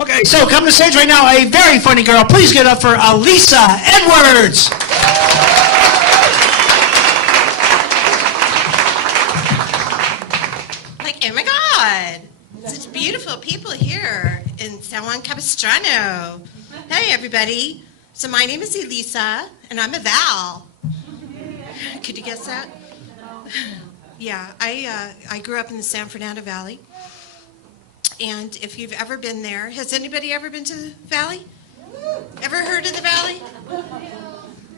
Okay, so come to the stage right now, a very funny girl. Please get up for Elisa Edwards. Like, oh my God, such beautiful people here in San Juan Capistrano. Hey, everybody. So my name is Elisa, and I'm a Val. Could you guess that? Yeah, I grew up in the San Fernando Valley. And if you've ever been there, has anybody ever been to the Valley? Ever heard of the Valley?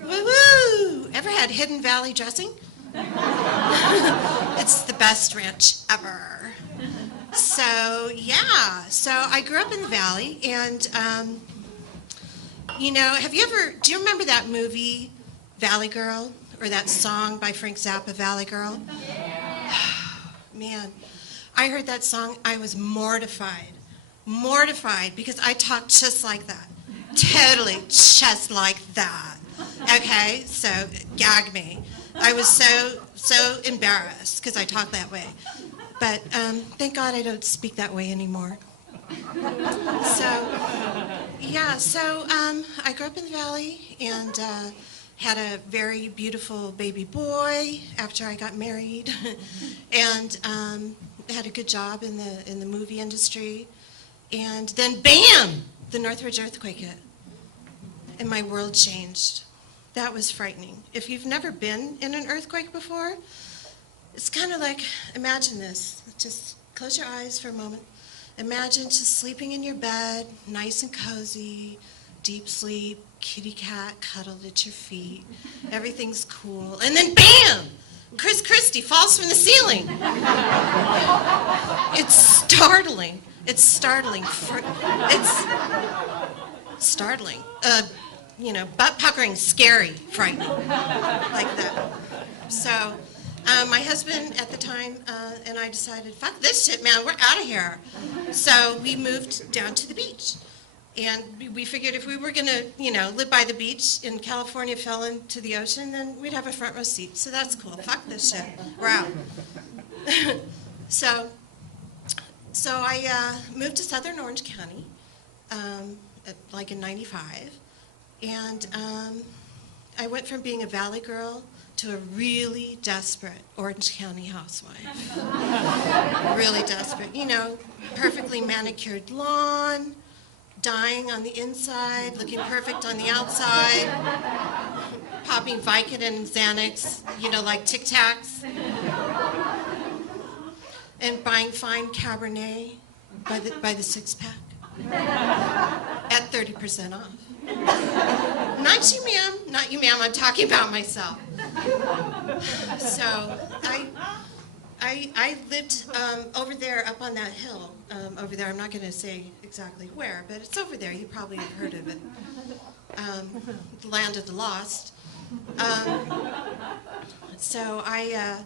Woo-woo! Ever had Hidden Valley dressing? It's the best ranch ever. So, yeah. So I grew up in the Valley, and, do you remember that movie, Valley Girl? Or that song by Frank Zappa, Valley Girl? Yeah. Man. I heard that song, I was mortified because I talked just like that. Totally just like that. Okay, so gag me. I was so embarrassed because I talk that way. But thank God I don't speak that way anymore. So I grew up in the Valley and had a very beautiful baby boy after I got married. And had a good job in the movie industry, and then bam, the Northridge earthquake hit, and my world changed. That was frightening. If you've never been in an earthquake before, it's kind of like, imagine this. Just close your eyes for a moment. Imagine just sleeping in your bed, nice and cozy, deep sleep, kitty cat cuddled at your feet. Everything's cool, and then bam! Chris Christie falls from the ceiling. It's startling. It's startling. It's startling. Butt-puckering, scary, frightening, like that. So my husband at the time and I decided, fuck this shit, man, we're out of here. So we moved down to the beach. And we figured if we were going to, live by the beach in California, fell into the ocean, then we'd have a front row seat. So that's cool. Fuck this shit. We're out. So I moved to Southern Orange County, in '95. And I went from being a Valley girl to a really desperate Orange County housewife. Really desperate. Perfectly manicured lawn, dying on the inside, looking perfect on the outside, popping Vicodin and Xanax, like Tic Tacs, and buying fine Cabernet by the six-pack at 30% off. Not you, ma'am, I'm talking about myself. So I lived over there up on that hill over there. I'm not going to say exactly where, but it's over there. You probably have heard of it. The land of the lost. So I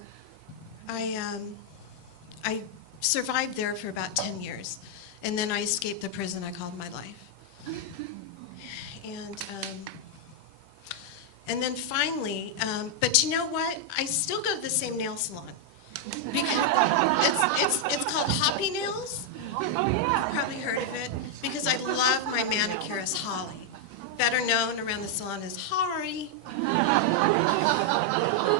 survived there for about 10 years. And then I escaped the prison I called my life. And then finally, but you know what? I still go to the same nail salon. Because it's called Hoppy Nails. Oh, yeah. You've probably heard of it. Because I love my manicurist, Holly. Better known around the salon as Hari.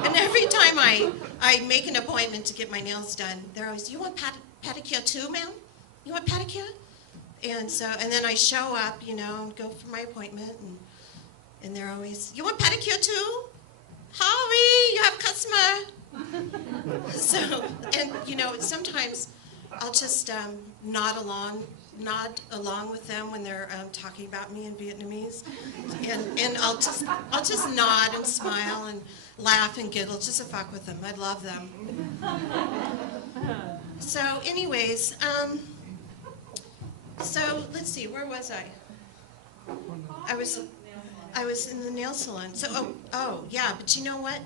And every time I make an appointment to get my nails done, they're always, you want pedicure too, ma'am? You want pedicure? And then I show up, and go for my appointment, and they're always, you want pedicure too? Hari, you have a customer. So, and sometimes I'll just nod along with them when they're talking about me in Vietnamese, and I'll just nod and smile and laugh and giggle just to fuck with them. I love them. So, anyways, so let's see, where was I? I was in the nail salon. So, yeah, but you know what?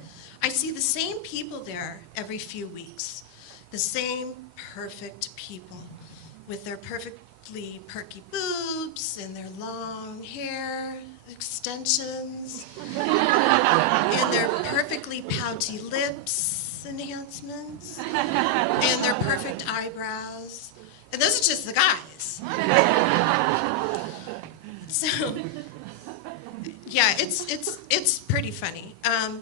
I see the same people there every few weeks. The same perfect people with their perfectly perky boobs and their long hair extensions and their perfectly pouty lips face enhancements and their perfect eyebrows. And those are just the guys. So, yeah, it's pretty funny. I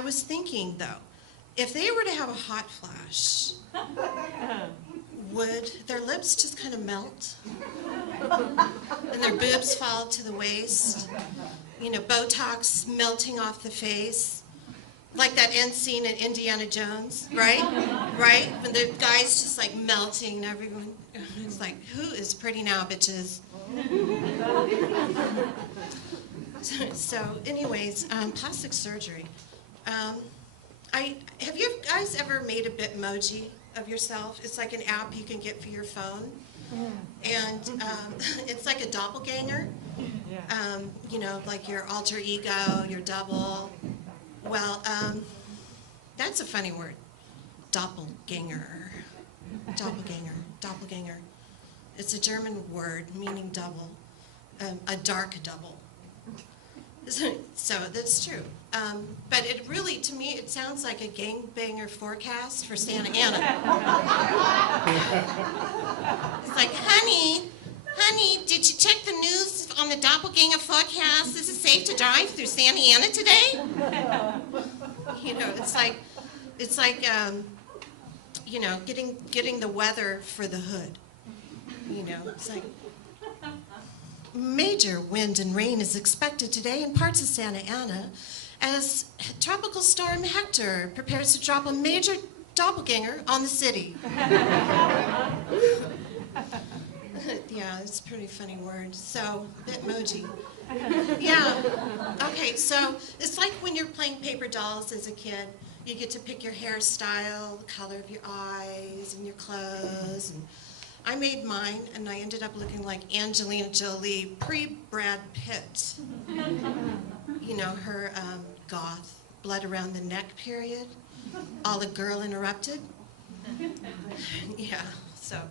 was thinking, though, if they were to have a hot flash, would their lips just kind of melt? And their boobs fall to the waist? You know, Botox melting off the face? Like that end scene in Indiana Jones, right? Right? When the guy's just like melting and everyone, it's like, who is pretty now, bitches? So anyways, plastic surgery. Have you guys ever made a Bitmoji of yourself? It's like an app you can get for your phone. And it's like a doppelganger. You know, like your alter ego, your double. Well, that's a funny word. Doppelganger. Doppelganger. It's a German word meaning double. A dark double. So that's true. But it really, to me, it sounds like a gangbanger forecast for Santa Ana. It's like, honey, did you check the news on the doppelganger forecast? Is it safe to drive through Santa Ana today? You know, it's like, you know, getting the weather for the hood. You know, it's like, major wind and rain is expected today in parts of Santa Ana as Tropical Storm Hector prepares to drop a major doppelganger on the city. Yeah, it's a pretty funny word. So, Bitmoji. Yeah. Okay, so it's like when you're playing paper dolls as a kid. You get to pick your hairstyle, the color of your eyes, and your clothes. And I made mine, and I ended up looking like Angelina Jolie pre-Brad Pitt. You know, her goth, blood around the neck period, all the girl interrupted. Yeah, so.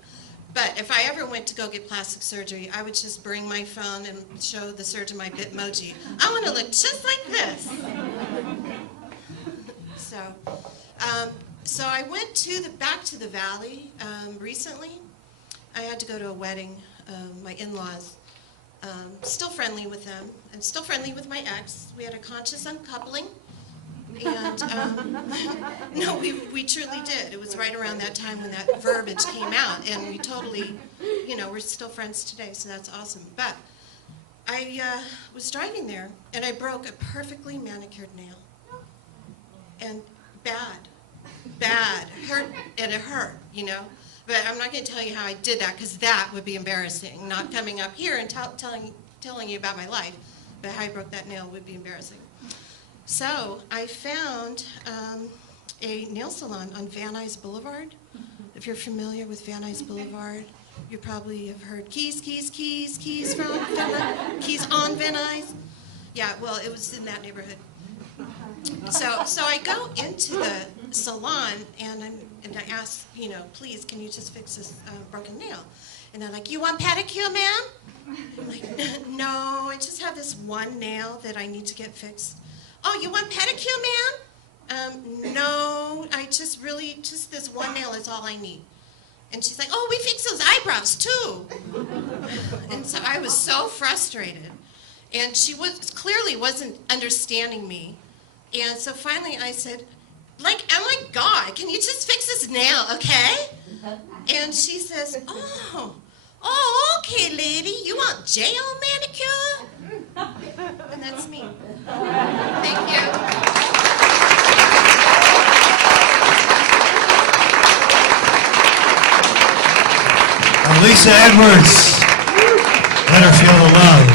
But if I ever went to go get plastic surgery, I would just bring my phone and show the surgeon my Bitmoji. I want to look just like this. So I went back to the Valley recently. I had to go to a wedding, my in-laws. Still friendly with them, and still friendly with my ex. We had a conscious uncoupling, and no, we truly did. It was right around that time when that verbiage came out, and we totally, you know, we're still friends today, so that's awesome. But I was driving there, and I broke a perfectly manicured nail, and bad, hurt, and it hurt, you know. But I'm not going to tell you how I did that, because that would be embarrassing. Not coming up here and telling you about my life, but how I broke that nail would be embarrassing. So I found a nail salon on Van Nuys Boulevard. If you're familiar with Van Nuys Boulevard, you probably have heard keys from Van Nuys, keys on Van Nuys. Yeah, well, it was in that neighborhood. So I go into the salon and I ask, you know, please, can you just fix this broken nail? And they're like, you want pedicure, ma'am? I'm like, no, I just have this one nail that I need to get fixed. Oh, you want pedicure, ma'am? No, just this one nail is all I need. And she's like, oh, we fix those eyebrows too. And so I was so frustrated. And she clearly wasn't understanding me. And so finally I said, oh my God, can you just fix this nail, okay? And she says, oh, okay, lady, you want jail manicure? And that's me. Thank you. Elisa Edwards. Let her feel the love.